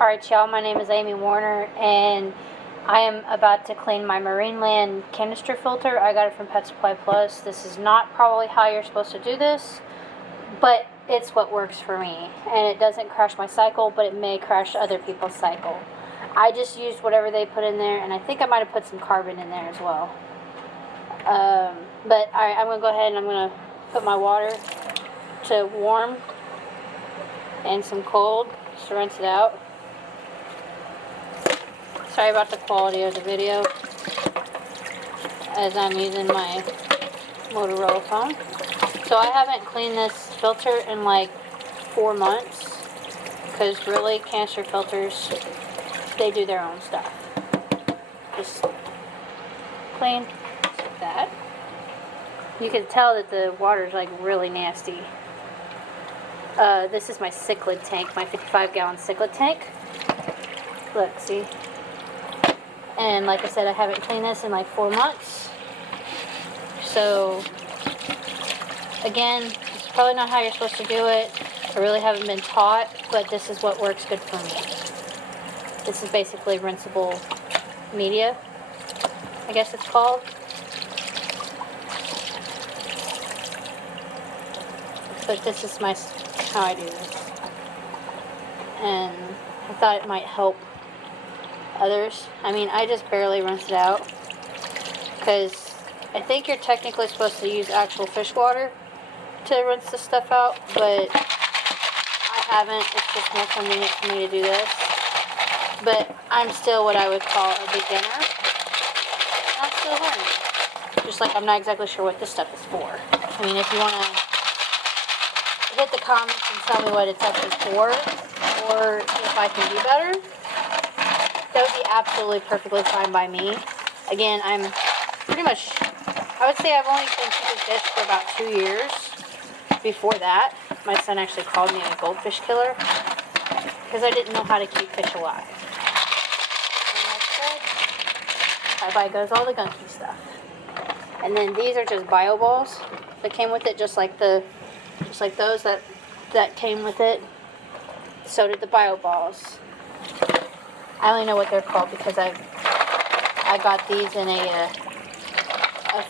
Alright y'all, my name is Amy Warner and I am about to clean my Marineland canister filter. I got it from Pet Supply Plus. This is not probably how you're supposed to do this, but it's what works for me. And it doesn't crash my cycle, but it may crash other people's cycle. I just used whatever they put in there, and I think I might have put some carbon in there as well. But alright, I'm going to go ahead and I'm going to put my water to warm and some cold just to rinse it out. Sorry about the quality of the video, as I'm using my Motorola phone. So I haven't cleaned this filter in like 4 months, because really canister filters, they do their own stuff. Just clean, just like that. You can tell that the water's like really nasty. This is my cichlid tank, my 55-gallon cichlid tank. Look, see? And like I said, I haven't cleaned this in like 4 months. So, again, it's probably not how you're supposed to do it. I really haven't been taught, but this is what works good for me. This is basically rinsable media, I guess it's called. But this is how I do this. And I thought it might help others. I mean, I just barely rinse it out, because I think you're technically supposed to use actual fish water to rinse this stuff out, but I haven't. It's just more convenient for me to do this. But I'm still what I would call a beginner. I'm still learning. Just like I'm not exactly sure what this stuff is for. I mean, if you want to hit the comments and tell me what it's actually for, or if I can do better, that would be absolutely perfectly fine by me. Again, I'm pretty much, I would say I've only been keeping fish for about 2 years. Before that, my son actually called me a goldfish killer, because I didn't know how to keep fish alive. And like I said, bye-bye goes all the gunky stuff. And then these are just bio balls that came with it, just like those that came with it. So did the bio balls. I only know what they're called because I got these in a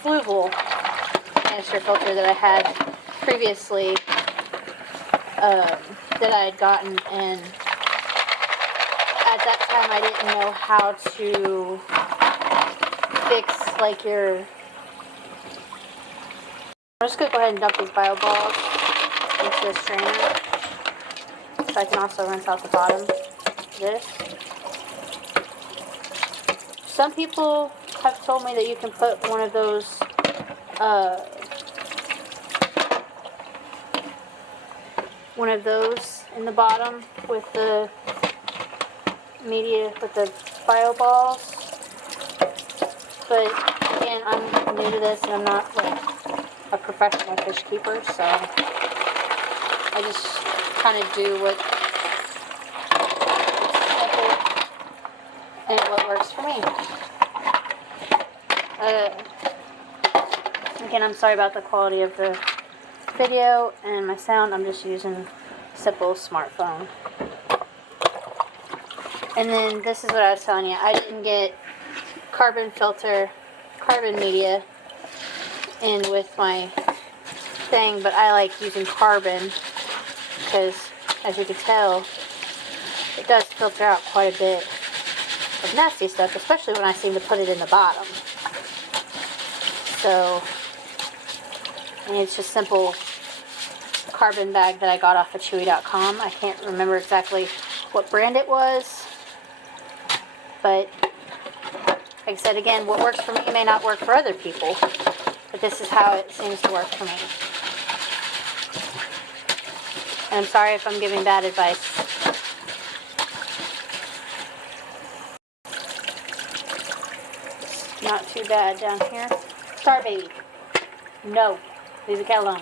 fluval canister filter that I had previously, that I had gotten, and at that time I didn't know how to fix like your... I'm just going to go ahead and dump these bio balls into a strainer, so I can also rinse out the bottom of this. Some people have told me that you can put one of those in the bottom with the media, with the bio balls. But again, I'm new to this and I'm not like a professional fish keeper, so I just kind of do what's simple and what works for me. Again, I'm sorry about the quality of the video and my sound. I'm just using a simple smartphone. And then this is what I was telling you. I didn't get carbon media in with my thing, but I like using carbon because, as you can tell, it does filter out quite a bit of nasty stuff, especially when I seem to put it in the bottom. So, and it's just simple carbon bag that I got off of Chewy.com. I can't remember exactly what brand it was, but like I said, again, what works for me may not work for other people, but this is how it seems to work for me. And I'm sorry if I'm giving bad advice. It's not too bad down here. Star baby. No. Leave the cat alone.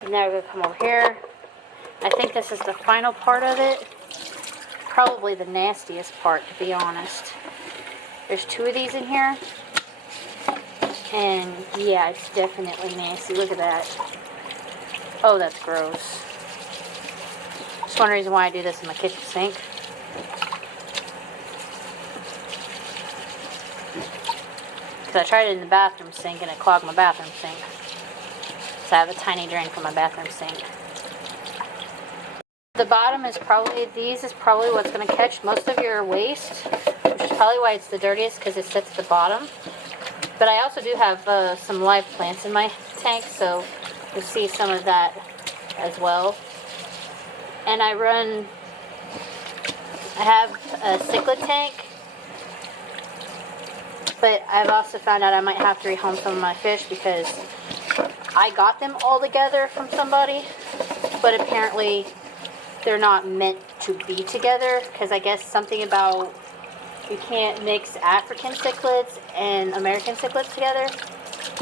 And now we're going to come over here. I think this is the final part of it. Probably the nastiest part, to be honest. There's 2 of these in here. And yeah, it's definitely nasty. Look at that. Oh, that's gross. Just one reason why I do this in my kitchen sink. Because I tried it in the bathroom sink and it clogged my bathroom sink. So I have a tiny drain for my bathroom sink. The bottom is probably, these is probably what's going to catch most of your waste, which is probably why it's the dirtiest, because it sits at the bottom. But I also do have some live plants in my tank, so you'll see some of that as well. And I have a cichlid tank, but I've also found out I might have to rehome some of my fish because I got them all together from somebody, but apparently they're not meant to be together, because I guess something about you can't mix African cichlids and American cichlids together.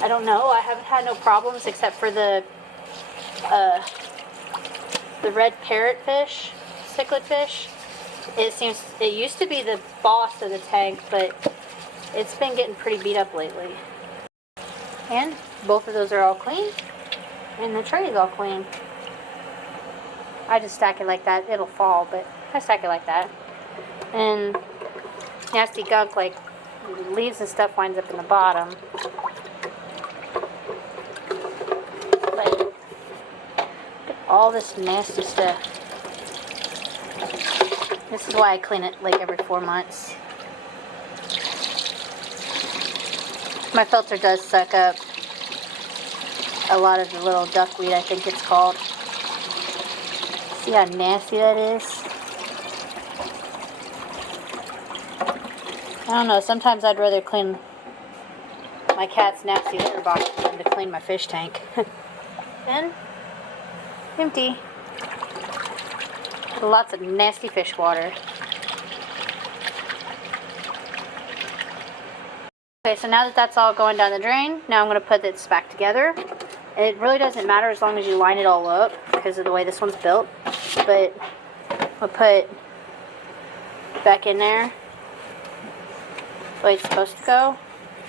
I don't know. I haven't had no problems except for the red parrotfish, cichlid fish. It used to be the boss of the tank, but it's been getting pretty beat up lately. And both of those are all clean, and the tray is all clean. I just stack it like that. It'll fall, but I stack it like that. And nasty gunk like leaves and stuff winds up in the bottom. But look at all this nasty stuff. This is why I clean it like every 4 months. My filter does suck up a lot of the little duckweed, I think it's called. See how nasty that is? I don't know, sometimes I'd rather clean my cat's nasty litter box than to clean my fish tank. And empty. Lots of nasty fish water. Okay, so now that that's all going down the drain, now I'm going to put this back together. It really doesn't matter as long as you line it all up because of the way this one's built. But I'll put back in there the way it's supposed to go.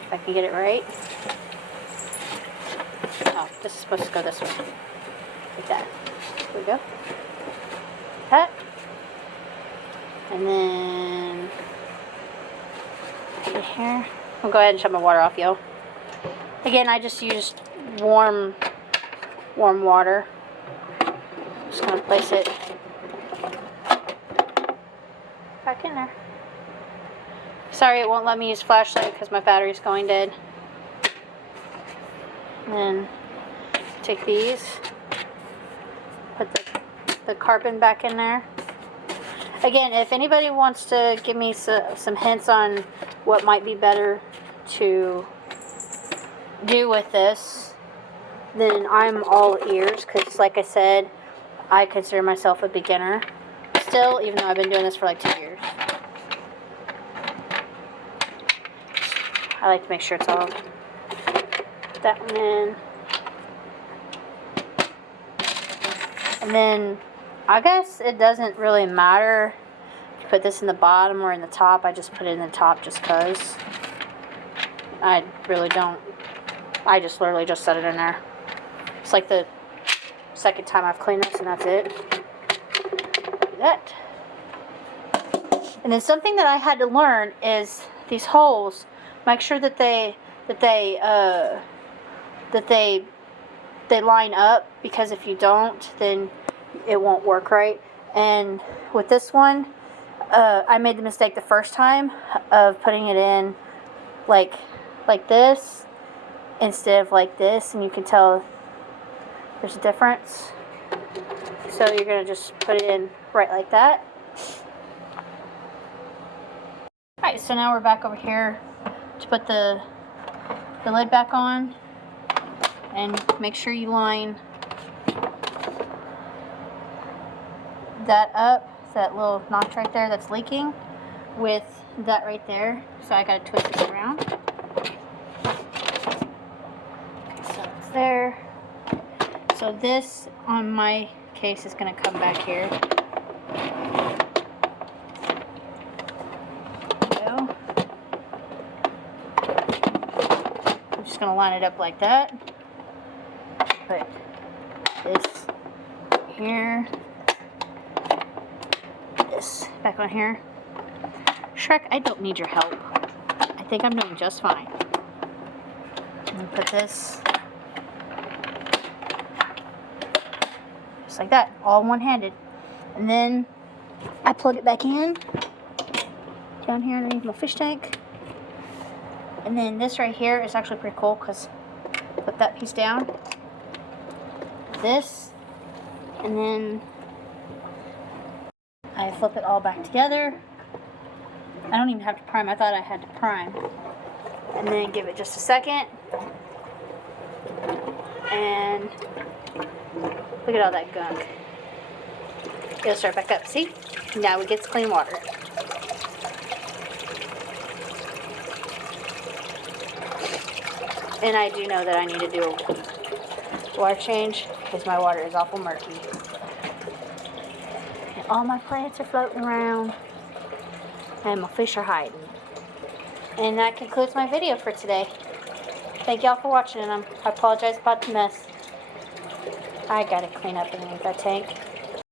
If I can get it right. Oh, this is supposed to go this way. Like that. There we go. That. And then right here. I'll go ahead and shut my water off, yo. Again, I just used warm water. Just gonna place it back in there. Sorry, it won't let me use flashlight because my battery's going dead. And then take these, put the carbon back in there. Again, if anybody wants to give me some hints on what might be better to do with this, then I'm all ears, because like I said, I consider myself a beginner still, even though I've been doing this for like 2 years. I like to make sure it's all, put that one in. And then I guess it doesn't really matter if you put this in the bottom or in the top. I just put it in the top just because. I really don't. I just literally just set it in there. It's like the second time I've cleaned this, and that's it. Do that. And then something that I had to learn is these holes. Make sure that they line up, because if you don't, then it won't work right. And with this one, I made the mistake the first time of putting it in like this instead of like this, and you can tell there's a difference. So you're gonna just put it in right like that. Alright, so now we're back over here to put the lid back on, and make sure you line that up, that little notch right there that's leaking, with that right there. So I gotta twist this around. So it's there. So this on my case is gonna come back here. just going to line it up like that. Put this here. This back on here. Shrek, I don't need your help. I think I'm doing just fine. And put this just like that, all one-handed. And then I plug it back in down here underneath my fish tank. And then this right here is actually pretty cool because put that piece down, this, and then I flip it all back together. I don't even have to prime. I thought I had to prime. And then give it just a second. And look at all that gunk. It'll start back up. See? Now it gets clean water. And I do know that I need to do a water change because my water is awful murky. And all my plants are floating around. And my fish are hiding. And that concludes my video for today. Thank y'all for watching. I apologize about the mess. I gotta clean up underneath that tank.